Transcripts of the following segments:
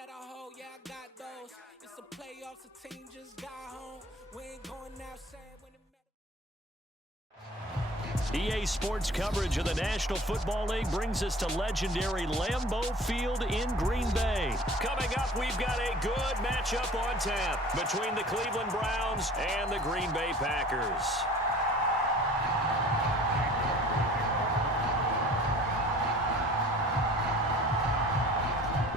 that I hold, yeah, I got those. It's the playoffs, the team just got home. We ain't going outside when it matters. EA Sports coverage of the National Football League brings us to legendary Lambeau Field in Green Bay. Coming up, we've got a good matchup on tap between the Cleveland Browns and the Green Bay Packers.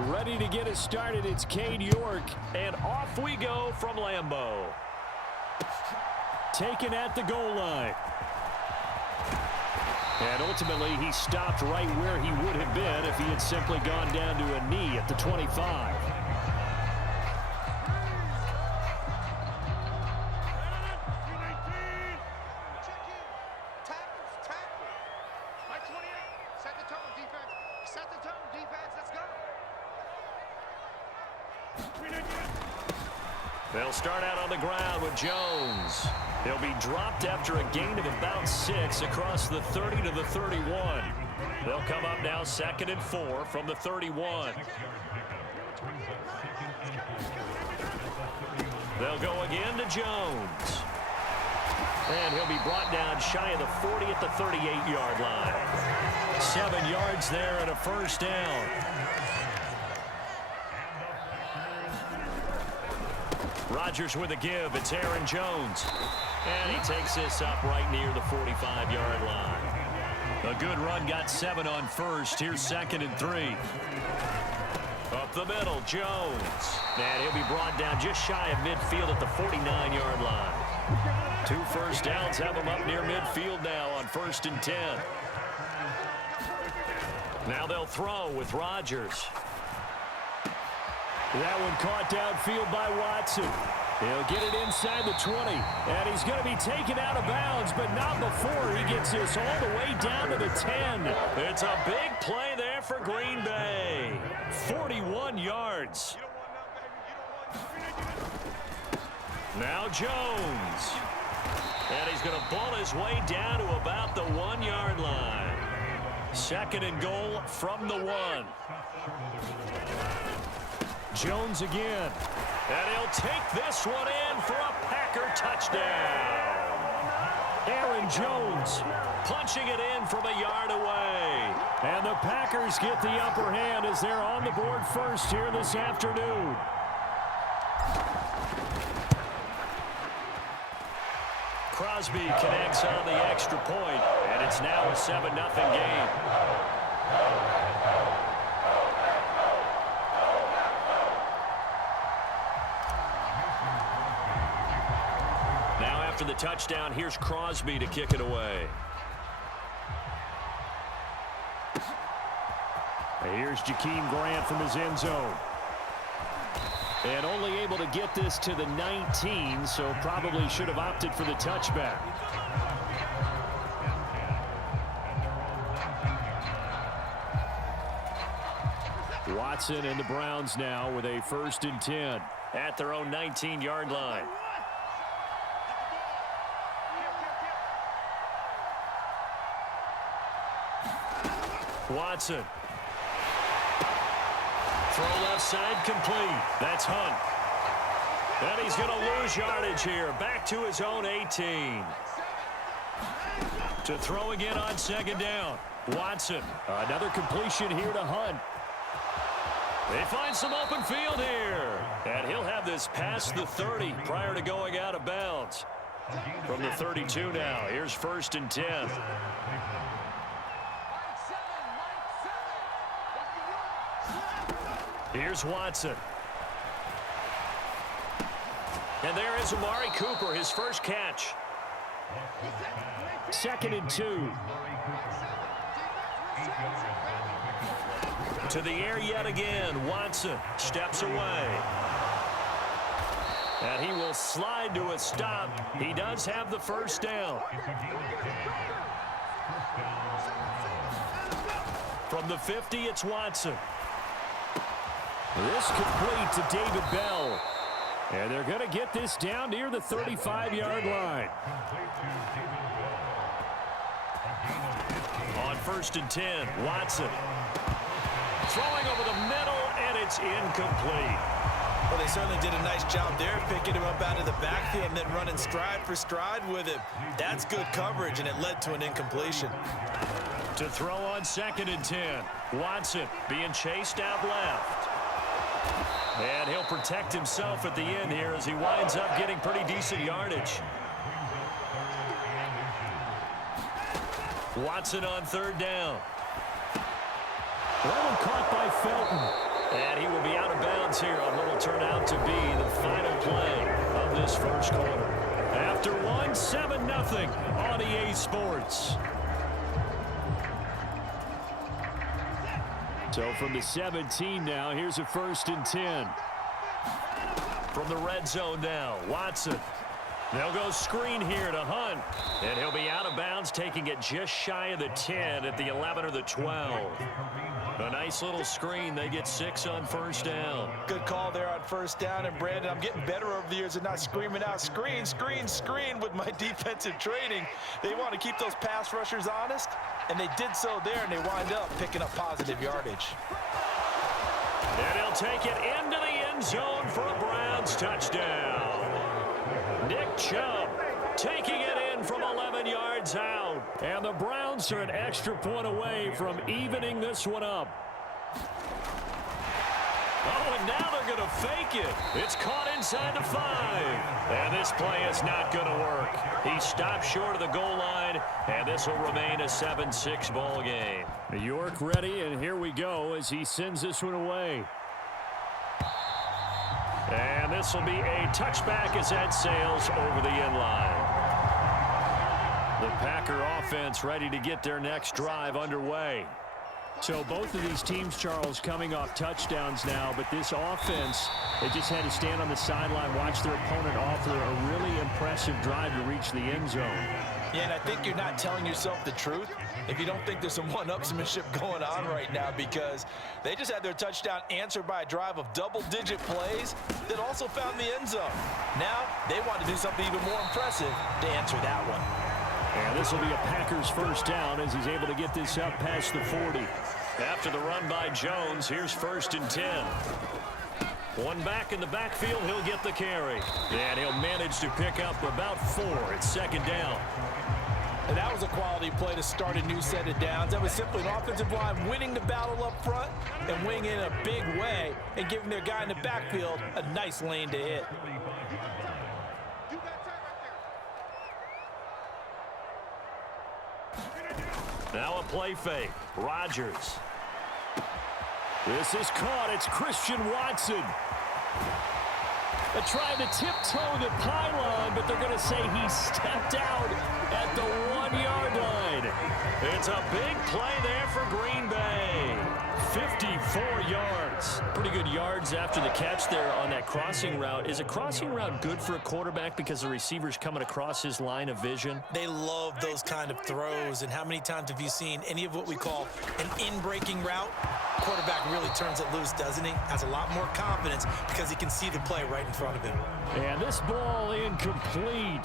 Ready to get us started, it's Cade York, and off we go from Lambeau. Taken at the goal line. And ultimately, he stopped right where he would have been if he had simply gone down to a knee at the 25. They'll start out on the ground with Jones. He'll be dropped after a gain of about 6 across the 30 to the 31. They'll come up now 2nd and 4 from the 31. They'll go again to Jones. And he'll be brought down shy of the 40 at the 38-yard line. 7 yards there and a first down. Rodgers with a give. It's Aaron Jones. And he takes this up right near the 45-yard line. A good run, got 7 on first. Here's 2nd and 3. Up the middle, Jones. And he'll be brought down just shy of midfield at the 49-yard line. 2 first downs have him up near midfield now on 1st and 10. Now they'll throw with Rodgers. That one caught downfield by Watson. He'll get it inside the 20, and he's going to be taken out of bounds, but not before he gets this all the way down to the 10. It's a big play there for Green Bay. 41 yards. Now Jones. And he's going to ball his way down to about the 1-yard line. 2nd and goal from the 1. Jones again. And he'll take this one in for a Packer touchdown. Aaron Jones punching it in from a yard away. And the Packers get the upper hand as they're on the board first here this afternoon. Crosby connects on the extra point, and it's now a 7-0 game. After the touchdown, here's Crosby to kick it away. Here's Jakeem Grant from his end zone. And only able to get this to the 19, so probably should have opted for the touchback. Watson and the Browns now with a 1st and 10 at their own 19-yard line. Watson. Throw left side complete. That's Hunt. And he's going to lose yardage here. Back to his own 18. To throw again on 2nd down. Watson. Another completion here to Hunt. They find some open field here. And he'll have this past the 30 prior to going out of bounds. From the 32 now. Here's 1st and 10. Here's Watson. And there is Amari Cooper, his first catch. 2nd and 2. To the air yet again. Watson steps away. And he will slide to a stop. He does have the first down. From the 50, it's Watson. This complete to David Bell. And they're going to get this down near the 35-yard line. On 1st and 10, Watson. Throwing over the middle, and it's incomplete. Well, they certainly did a nice job there, picking him up out of the backfield and then running stride for stride with him. That's good coverage, and it led to an incompletion. To throw on 2nd and 10. Watson being chased out left. And he'll protect himself at the end here as he winds up getting pretty decent yardage. Watson on 3rd down. That one caught by Felton. And he will be out of bounds here on what will turn out to be the final play of this first quarter. After 7-0 on EA Sports. So from the 17 now, here's a 1st and 10. From the red zone now, Watson. They'll go screen here to Hunt. And he'll be out of bounds, taking it just shy of the 10 at the 11 or the 12. A nice little screen. They get 6 on 1st down. Good call there on 1st down. And, Brandon, I'm getting better over the years and not screaming out, screen, screen, screen with my defensive training. They want to keep those pass rushers honest, and they did so there, and they wind up picking up positive yardage. And he'll take it into the end zone for a Browns touchdown. Nick Chubb taking it in from 11 yards out. And the Browns are an extra point away from evening this one up. Oh, and now they're going to fake it. It's caught inside the 5. And this play is not going to work. He stopped short of the goal line, and this will remain a 7-6 ball game. York ready, and here we go as he sends this one away. And this will be a touchback as that sails over the end line. The Packer offense ready to get their next drive underway. So both of these teams, Charles, coming off touchdowns now, but this offense, they just had to stand on the sideline, watch their opponent offer a really impressive drive to reach the end zone. Yeah, and I think you're not telling yourself the truth if you don't think there's some one-upsmanship going on right now, because they just had their touchdown answered by a drive of double-digit plays that also found the end zone. Now they want to do something even more impressive to answer that one. And this will be a Packers 1st down as he's able to get this up past the 40. After the run by Jones, here's 1st and 10. One back in the backfield, he'll get the carry. And he'll manage to pick up about 4 at 2nd down. And that was a quality play to start a new set of downs. That was simply an offensive line winning the battle up front and winning in a big way and giving their guy in the backfield a nice lane to hit. Now a play fake. Rodgers. This is caught. It's Christian Watson. They tried to tiptoe the pylon, but they're going to say he stepped out at the 1-yard line. It's a big play there for Green Bay. 54 yards. Pretty good yards after the catch there on that crossing route. Is a crossing route good for a quarterback because the receiver's coming across his line of vision? They love those kind of throws. And how many times have you seen any of what we call an in-breaking route? Quarterback really turns it loose, doesn't he? Has a lot more confidence because he can see the play right in front of him. And this ball incomplete.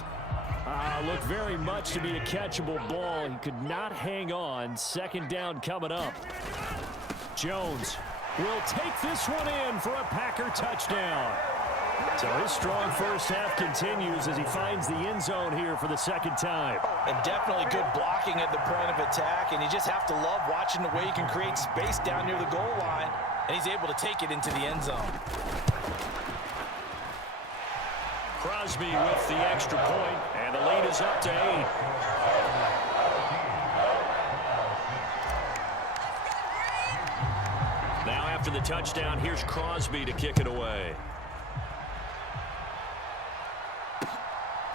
Looked very much to be a catchable ball. He could not hang on. 2nd down coming up. Jones will take this one in for a Packer touchdown. So his strong first half continues as he finds the end zone here for the 2nd time. And definitely good blocking at the point of attack, and you just have to love watching the way you can create space down near the goal line, and he's able to take it into the end zone. Crosby with the extra point, and the lead is up to 8. Now after the touchdown, here's Crosby to kick it away.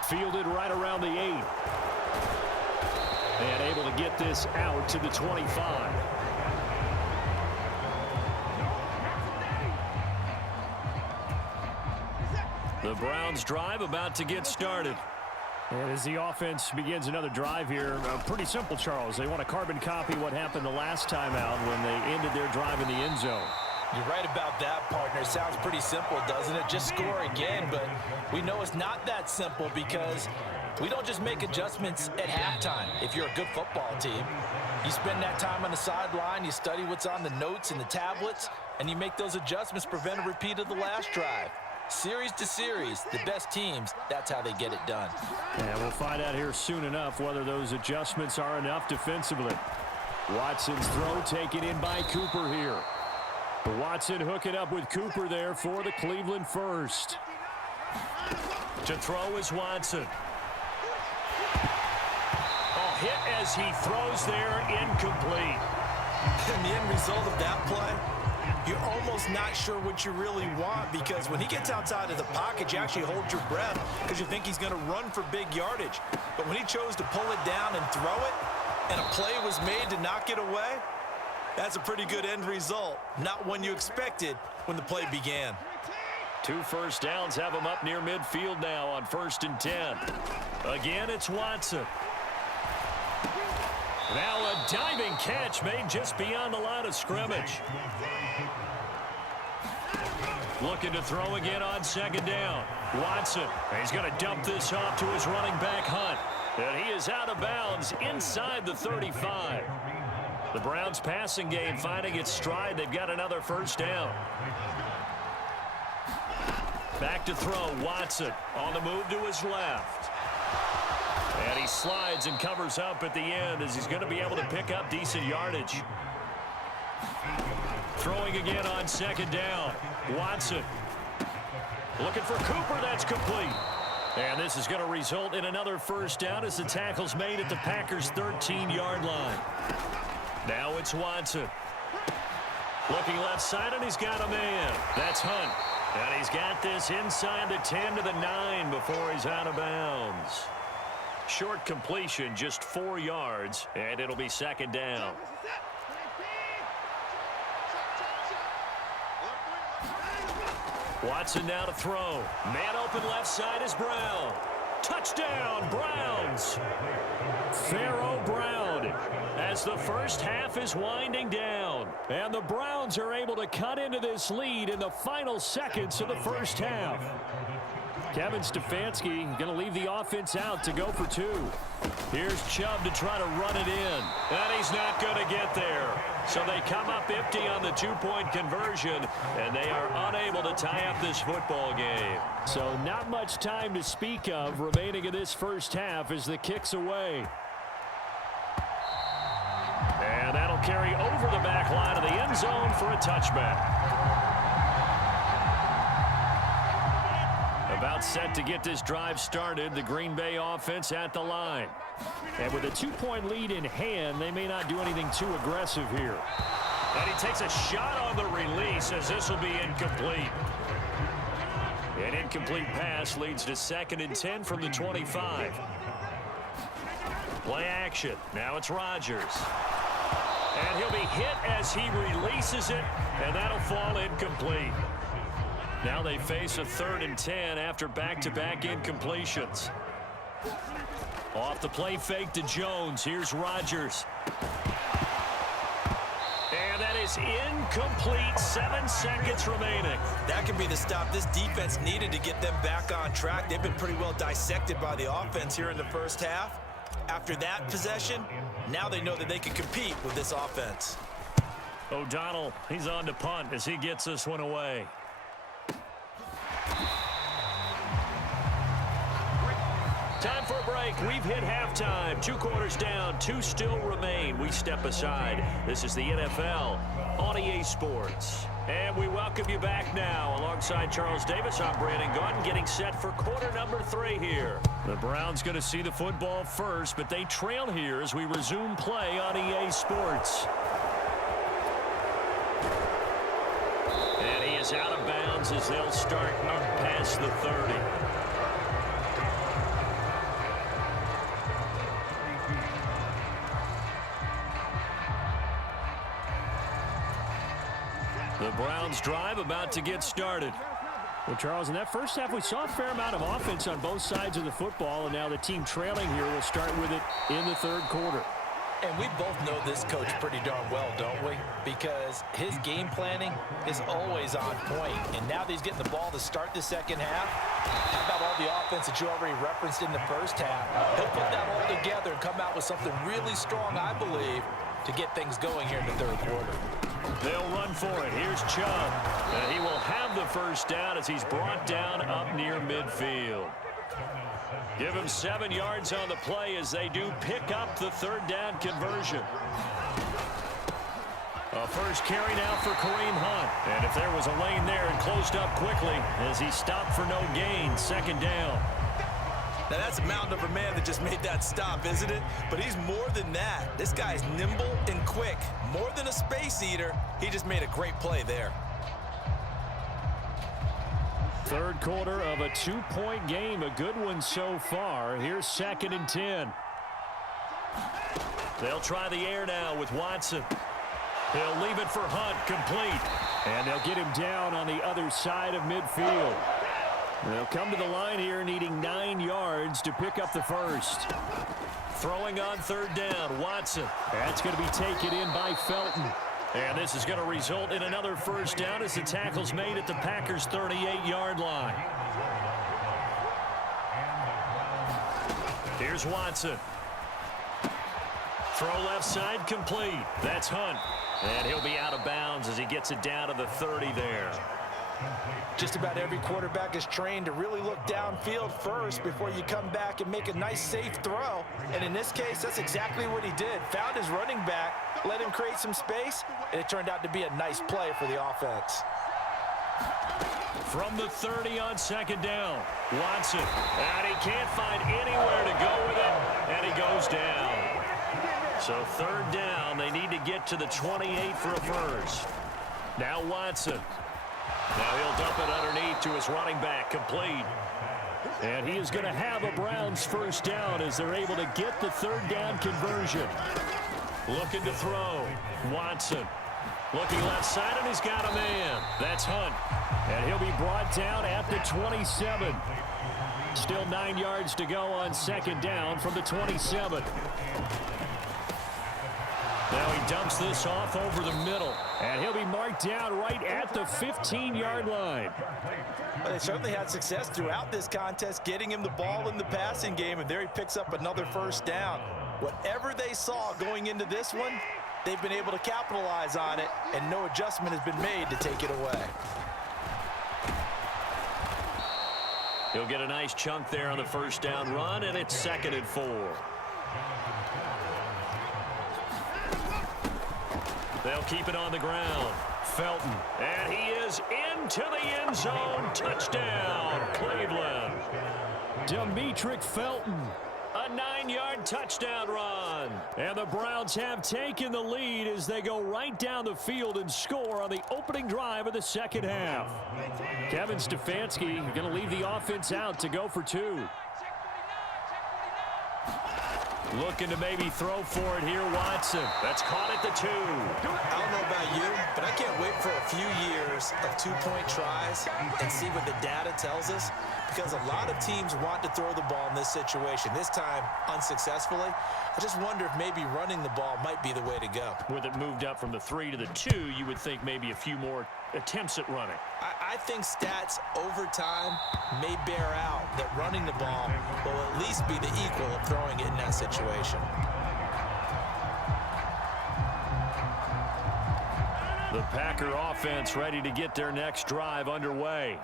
Fielded right around the 8. And able to get this out to the 25. The Browns drive about to get started. And as the offense begins another drive here, pretty simple, Charles. They want to carbon copy what happened the last time out when they ended their drive in the end zone. You're right about that, partner. Sounds pretty simple, doesn't it? Just score again, but we know it's not that simple because We don't just make adjustments at halftime if you're a good football team. You spend that time on the sideline, you study what's on the notes and the tablets, and you make those adjustments to prevent a repeat of the last drive. Series to series, the best teams, that's how they get it done. And we'll find out here soon enough whether those adjustments are enough defensively. Watson's throw taken in by Cooper here. Watson hooking up with Cooper there for the Cleveland first. To throw is Watson. A hit as he throws there, incomplete. And the end result of that play, you're almost not sure what you really want, because when he gets outside of the pocket, you actually hold your breath because you think he's going to run for big yardage. But when he chose to pull it down and throw it, and a play was made to knock it away, that's a pretty good end result. Not one you expected when the play began. 2 first downs have him up near midfield now on 1st and 10. Again, it's Watson. Now a diving catch made just beyond the line of scrimmage. Looking to throw again on 2nd down. Watson, he's going to dump this off to his running back Hunt. And he is out of bounds inside the 35. The Browns passing game finding its stride. They've got another first down. Back to throw, Watson on the move to his left. And he slides and covers up at the end as he's going to be able to pick up decent yardage. Throwing again on 2nd down. Watson looking for Cooper. That's complete. And this is going to result in another first down as the tackle's made at the Packers' 13-yard line. Now it's Watson. Looking left side, and he's got a man. That's Hunt. And he's got this inside the 10 to the 9 before he's out of bounds. Short completion, just 4 yards, and it'll be 2nd down. Watson now to throw. Man open left side is Brown. Touchdown, Browns. Pharaoh Brown as the first half is winding down. And the Browns are able to cut into this lead in the final seconds of the first half. Kevin Stefanski going to leave the offense out to go for 2. Here's Chubb to try to run it in. And he's not going to get there. So they come up empty on the 2-point conversion, and they are unable to tie up this football game. So not much time to speak of remaining in this first half as the kick's away. And that'll carry over the back line of the end zone for a touchback. About set to get this drive started, the Green Bay offense at the line. And with a 2-point lead in hand, they may not do anything too aggressive here. And he takes a shot on the release as this will be incomplete. An incomplete pass leads to 2nd and 10 from the 25. Play action. Now it's Rodgers. And he'll be hit as he releases it, and that'll fall incomplete. Now they face a 3rd and 10 after back-to-back incompletions. Off the play fake to Jones. Here's Rodgers. And that is incomplete. 7 seconds remaining. That could be the stop this defense needed to get them back on track. They've been pretty well dissected by the offense here in the first half. After that possession, now they know that they can compete with this offense. O'Donnell, he's on to punt as he gets this one away. Time for a break. We've hit halftime. 2 quarters down. 2 still remain. We step aside. This is the NFL on EA Sports. And we welcome you back now. Alongside Charles Davis, I'm Brandon Gaudin, getting set for quarter number 3 here. The Browns going to see the football first, but they trail here as we resume play on EA Sports. And he is out of bounds as they'll start up past the 30. The Browns drive about to get started. Well, Charles, in that first half, we saw a fair amount of offense on both sides of the football, and now the team trailing here will start with it in the 3rd quarter. And we both know this coach pretty darn well, don't we? Because his game planning is always on point. And now that he's getting the ball to start the second half, how about all the offense that you already referenced in the first half? He'll put that all together and come out with something really strong, I believe, to get things going here in the third quarter. They'll run for it. Here's Chubb. And he will have the first down as he's brought down up near midfield. Give him 7 yards on the play as they do pick up the third down conversion. A first carry now for Kareem Hunt. And if there was a lane there, it closed up quickly as he stopped for no gain. Second down. Now that's a mountain of a man that just made that stop, isn't it? But he's more than that. This guy's nimble and quick. More than a space eater, he just made a great play there. Third quarter of a 2-point game. A good one so far. Here's 2nd and 10. They'll try the air now with Watson. He'll leave it for Hunt, complete. And they'll get him down on the other side of midfield. They'll come to the line here needing 9 yards to pick up the first. Throwing on third down, Watson. That's going to be taken in by Felton. And this is going to result in another first down as the tackle's made at the Packers' 38-yard line. Here's Watson. Throw left side, complete. That's Hunt. And he'll be out of bounds as he gets it down to the 30 there. Just about every quarterback is trained to really look downfield first before you come back and make a nice, safe throw. And in this case, that's exactly what he did. Found his running back, let him create some space, and it turned out to be a nice play for the offense. From the 30 on second down, Watson. And he can't find anywhere to go with it, and he goes down. So third down, they need to get to the 28 for a first. Now Watson. Now he'll dump it underneath to his running back, complete. And he is going to have a Browns first down as they're able to get the third down conversion. Looking to throw. Watson. Looking left side, and he's got a man. That's Hunt. And he'll be brought down at the 27. Still 9 yards to go on second down from the 27. Now he dumps this off over the middle. And he'll be marked down right at the 15-yard line. Well, they certainly had success throughout this contest, getting him the ball in the passing game, and there he picks up another first down. Whatever they saw going into this one, they've been able to capitalize on it, and no adjustment has been made to take it away. He'll get a nice chunk there on the first down run, and it's 2nd and 4. They'll keep it on the ground. Felton. And he is into the end zone. Touchdown, Cleveland. Demetric Felton. A 9-yard touchdown run. And the Browns have taken the lead as they go right down the field and score on the opening drive of the second half. Kevin Stefanski going to leave the offense out to go for 2. Looking to maybe throw for it here, Watson. That's caught at the 2. I don't know about you, but I can't wait for a few years of 2-point tries and see what the data tells us, because a lot of teams want to throw the ball in this situation, this time unsuccessfully. I just wonder if maybe running the ball might be the way to go. With it moved up from the 3 to the 2, you would think maybe a few more attempts at running. I think stats over time may bear out that running the ball will at least be the equal of throwing it in that situation. The Packer offense ready to get their next drive underway.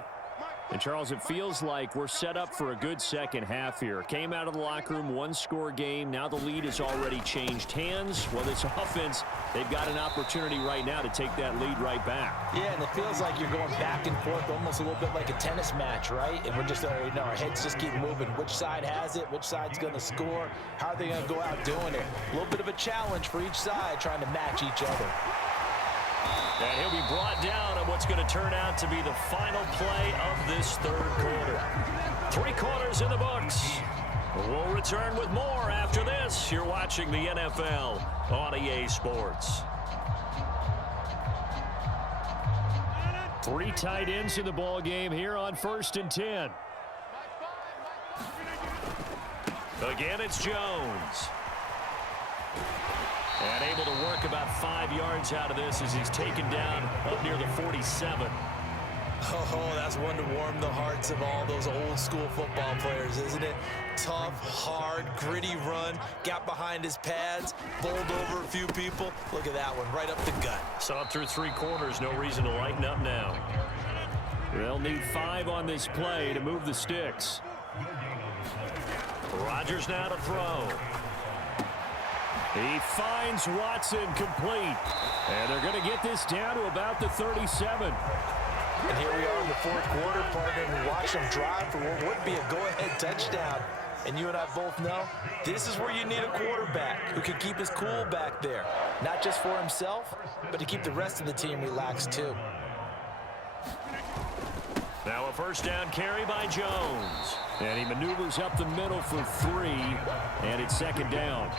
And, Charles, it feels like we're set up for a good second half here. Came out of the locker room, 1-score game. Now the lead has already changed hands. Well, this offense, they've got an opportunity right now to take that lead right back. Yeah, and it feels like you're going back and forth, almost a little bit like a tennis match, right? And we're just, our heads just keep moving. Which side has it? Which side's going to score? How are they going to go out doing it? A little bit of a challenge for each side, trying to match each other. And he'll be brought down on what's going to turn out to be the final play of this third quarter. 3 quarters in the books. We'll return with more after this. You're watching the NFL on EA Sports. 3 tight ends in the ball game here on 1st and 10. Again, it's Jones. And able to work about 5 yards out of this as he's taken down up near the 47. Oh, that's one to warm the hearts of all those old school football players, isn't it? Tough, hard, gritty run, got behind his pads, bowled over a few people. Look at that one, right up the gut. Saw it through 3 quarters, no reason to lighten up now. They'll need 5 on this play to move the sticks. Rodgers now to throw. He finds Watson complete. And they're going to get this down to about the 37. And here we are in the 4th quarter, partner, and watch them drive for what would be a go-ahead touchdown. And you and I both know this is where you need a quarterback who can keep his cool back there. Not just for himself, but to keep the rest of the team relaxed too. Now a 1st down carry by Jones. And he maneuvers up the middle for 3, and it's 2nd down.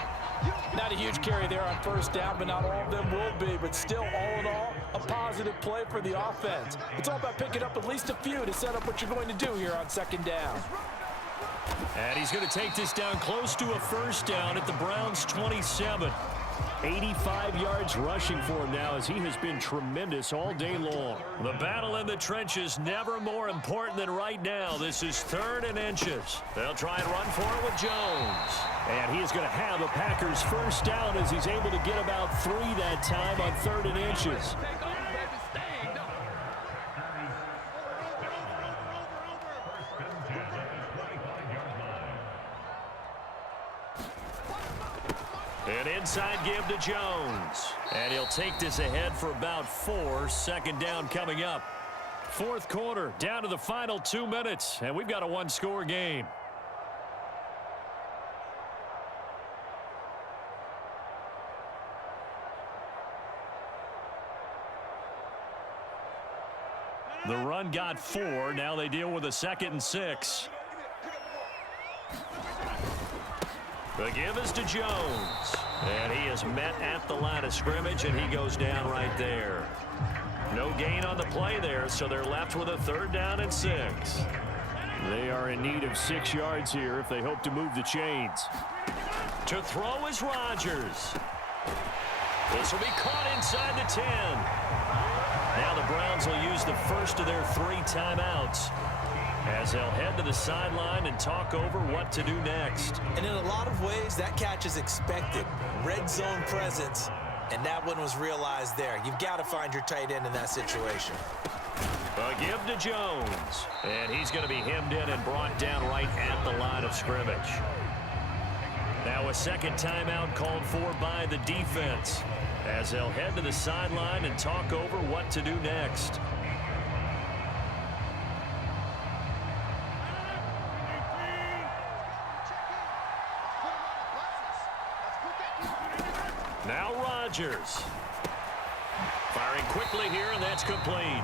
Not a huge carry there on 1st down, but not all of them will be. But still, all in all, a positive play for the offense. It's all about picking up at least a few to set up what you're going to do here on 2nd down. And he's going to take this down close to a 1st down at the Browns' 27. 85 yards rushing for him now as he has been tremendous all day long. The battle in the trenches never more important than right now. This is 3rd and inches. They'll try and run for it with Jones. And he is going to have a Packers 1st down as he's able to get about 3 that time on 3rd and inches. An inside give to Jones. And he'll take this ahead for about 4. 2nd down coming up. 4th quarter, down to the final 2 minutes. And we've got a 1-score game. The run got 4. Now they deal with a 2nd and 6. The give is to Jones. And he is met at the line of scrimmage, and he goes down right there. No gain on the play there, so they're left with a 3rd down and 6. They are in need of 6 yards here if they hope to move the chains. To throw is Rodgers. This will be caught inside the 10. Now the Browns will use the first of their 3 timeouts as they'll head to the sideline and talk over what to do next. And in a lot of ways, that catch is expected. Red zone presence, and that one was realized there. You've got to find your tight end in that situation. A give to Jones. And he's going to be hemmed in and brought down right at the line of scrimmage. Now a 2nd timeout called for by the defense as they'll head to the sideline and talk over what to do next. Now Rodgers. Firing quickly here, and that's complete.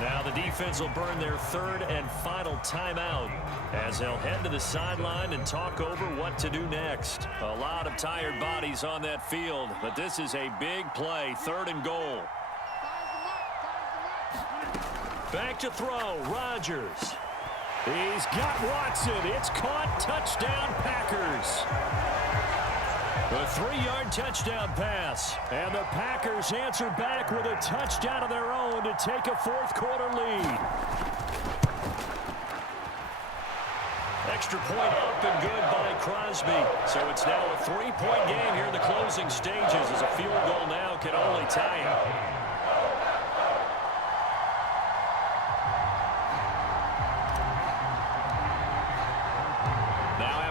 Now the defense will burn their 3rd and final timeout as they'll head to the sideline and talk over what to do next. A lot of tired bodies on that field, but this is a big play, 3rd and goal. Back to throw, Rodgers. He's got Watson. It's caught. Touchdown, Packers. A 3-yard touchdown pass. And the Packers answer back with a touchdown of their own to take a 4th quarter lead. Extra point up and good by Crosby. So it's now a 3-point game here in the closing stages as a field goal now can only tie it.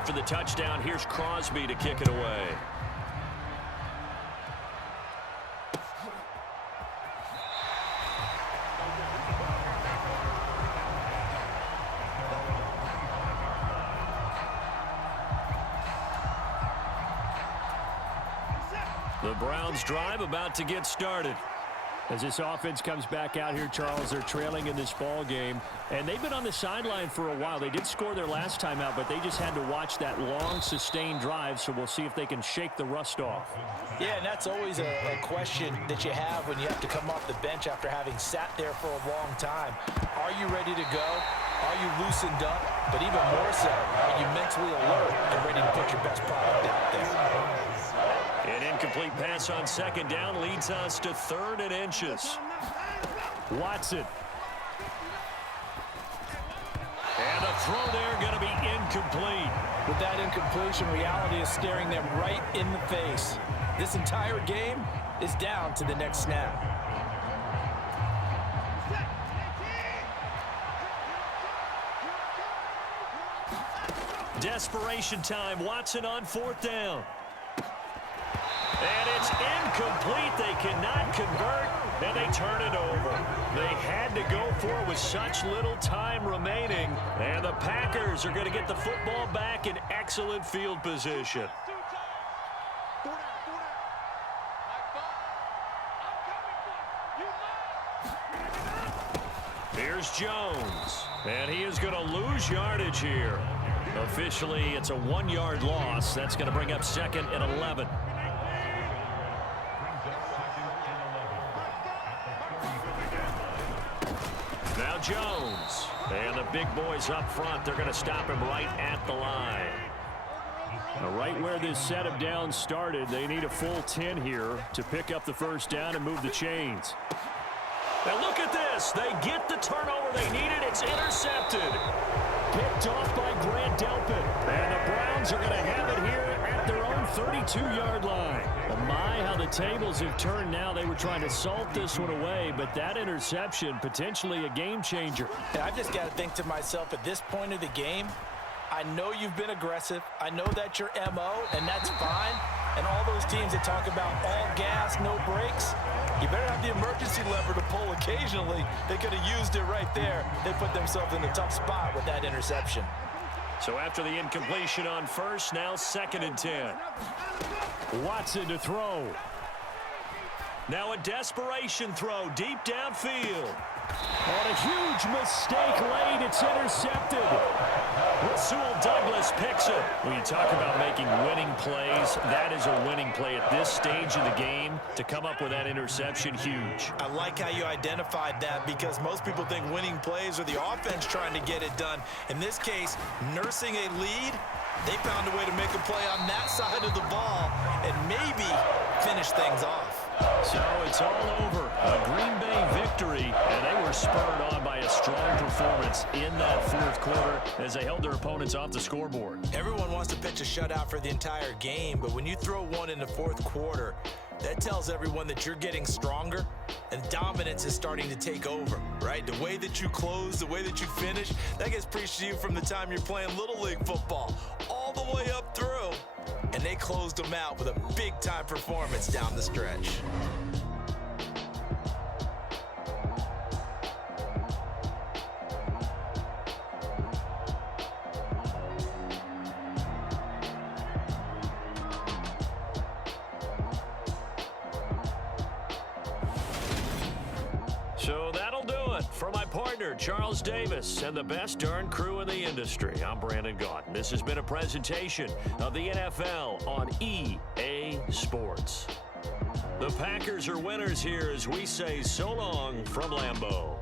For the touchdown, here's Crosby to kick it away. The Browns drive about to get started. As this offense comes back out here, Charles, they're trailing in this ball game, and they've been on the sideline for a while. They did score their last time out, but they just had to watch that long, sustained drive, so we'll see if they can shake the rust off. Yeah, and that's always a question that you have when you have to come off the bench after having sat there for a long time. Are you ready to go? Are you loosened up? But even more so, are you mentally alert and ready to put your best product out there? An incomplete pass on second down leads us to 3rd and inches. Watson. And the throw there going to be incomplete. With that incompletion, reality is staring them right in the face. This entire game is down to the next snap. Desperation time. Watson on 4th down. And it's incomplete. They cannot convert, and they turn it over. They had to go for it with such little time remaining, and the Packers are going to get the football back in excellent field position. Here's Jones, and he is going to lose yardage here. Officially, it's a 1-yard loss. That's going to bring up 2nd and 11. Now Jones, and the big boys up front, they're going to stop him right at the line. Now, right where this set of downs started, they need a full 10 here to pick up the 1st down and move the chains. Now look at this. They get the turnover they needed. It's intercepted. Picked off by Grant Delpit. And the Browns are going to have it here at their own 32-yard line. Well, my, how the tables have turned now. They were trying to salt this one away, but that interception, potentially a game changer. And I've just got to think to myself, at this point of the game, I know you've been aggressive. I know that's your MO, and that's fine. And all those teams that talk about all gas, no brakes, you better have the emergency lever to pull occasionally. They could have used it right there. They put themselves in a tough spot with that interception. So after the incompletion on 1st, now 2nd and 10. Watson to throw. Now a desperation throw deep downfield. On a huge mistake late, it's intercepted. Rasul Douglas picks it. When you talk about making winning plays, that is a winning play at this stage of the game. To come up with that interception, huge. I like how you identified that, because most people think winning plays are the offense trying to get it done. In this case, nursing a lead, they found a way to make a play on that side of the ball and maybe finish things off. So it's all over. A Green Bay victory, and they were spurred on by a strong performance in that 4th quarter as they held their opponents off the scoreboard. Everyone wants to pitch a shutout for the entire game, but when you throw one in the 4th quarter, that tells everyone that you're getting stronger and dominance is starting to take over, right? The way that you close, the way that you finish, that gets preached to you from the time you're playing Little League football all the way up through. And they closed them out with a big-time performance down the stretch. So that'll do it. For my partner, Charles Davis, and the best darn crew in the industry, I'm Brandon Gaudin. This has been a presentation of the NFL on EA Sports. The Packers are winners here as we say so long from Lambeau.